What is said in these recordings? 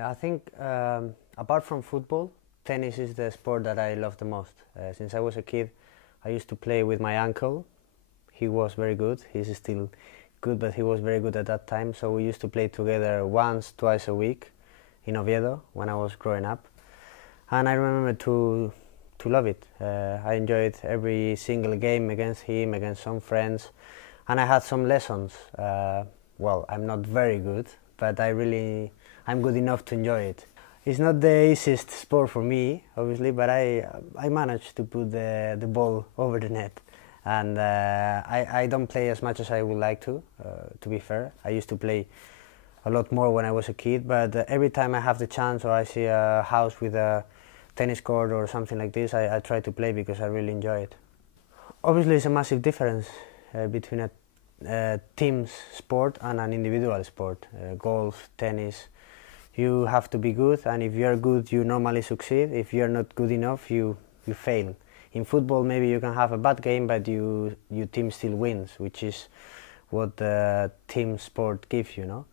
I think apart from football, tennis is the sport that I love the most. Since I was a kid, I used to play with my uncle. He was very good. He's still good, but he was very good at that time. So we used to play together once, twice a week in Oviedo when I was growing up. And I remember to love it. I enjoyed every single game against him, against some friends, and I had some lessons. Well, I'm not very good, but I'm good enough to enjoy it. It's not the easiest sport for me, obviously, but I managed to put the ball over the net. And I don't play as much as I would like to be fair. I used to play a lot more when I was a kid, but every time I have the chance or I see a house with a tennis court or something like this, I try to play because I really enjoy it. Obviously, it's a massive difference between a team sport and an individual sport. Golf, tennis, you have to be good, and if you're good, you normally succeed. If you're not good enough, you fail. In football, maybe you can have a bad game, but your team still wins, which is what the team sport gives you, no?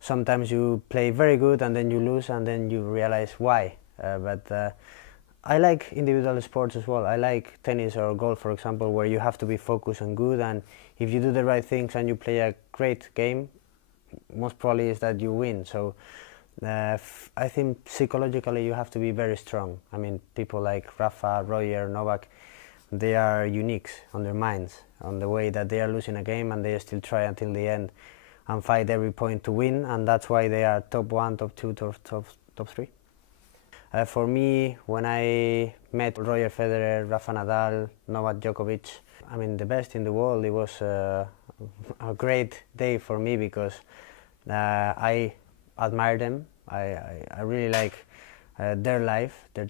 Sometimes you play very good and then you lose and then you realize why. But I like individual sports as well. I like tennis or golf, for example, where you have to be focused and good, and if you do the right things and you play a great game, most probably is that you win. So I think psychologically you have to be very strong. I mean, people like Rafa, Rodger, Novak, they are unique on their minds, on the way that they are losing a game and they still try until the end and fight every point to win, and that's why they are top 1, top 2, top 3. For me, when I met Rodger, Federer, Rafa Nadal, Novak, Djokovic, I mean the best in the world, it was a great day for me because I admire them. I really like their life, their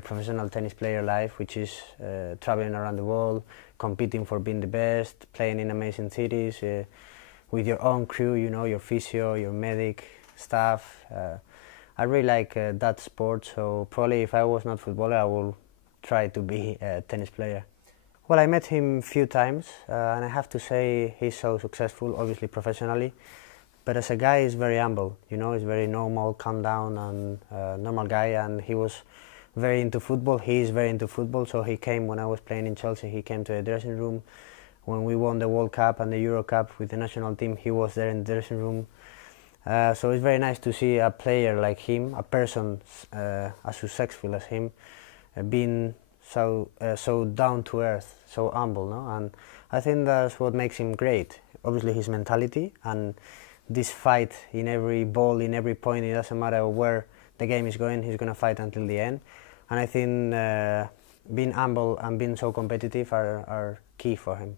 professional tennis player life, which is traveling around the world, competing for being the best, playing in amazing cities, with your own crew, you know, your physio, your medic, staff. I really like that sport, so probably if I was not footballer, I would try to be a tennis player. Well, I met him a few times, and I have to say he's so successful, obviously professionally, but as a guy he's very humble, you know, he's very normal, calm down, and normal guy, and he was very into football. He is very into football, so he came when I was playing in Chelsea, he came to the dressing room. When we won the World Cup and the Euro Cup with the national team, he was there in the dressing room. So it's very nice to see a player like him, a person as successful as him, being so down to earth, so humble, no? And I think that's what makes him great. Obviously his mentality and this fight in every ball, in every point, it doesn't matter where the game is going, he's going to fight until the end. And I think being humble and being so competitive are key for him.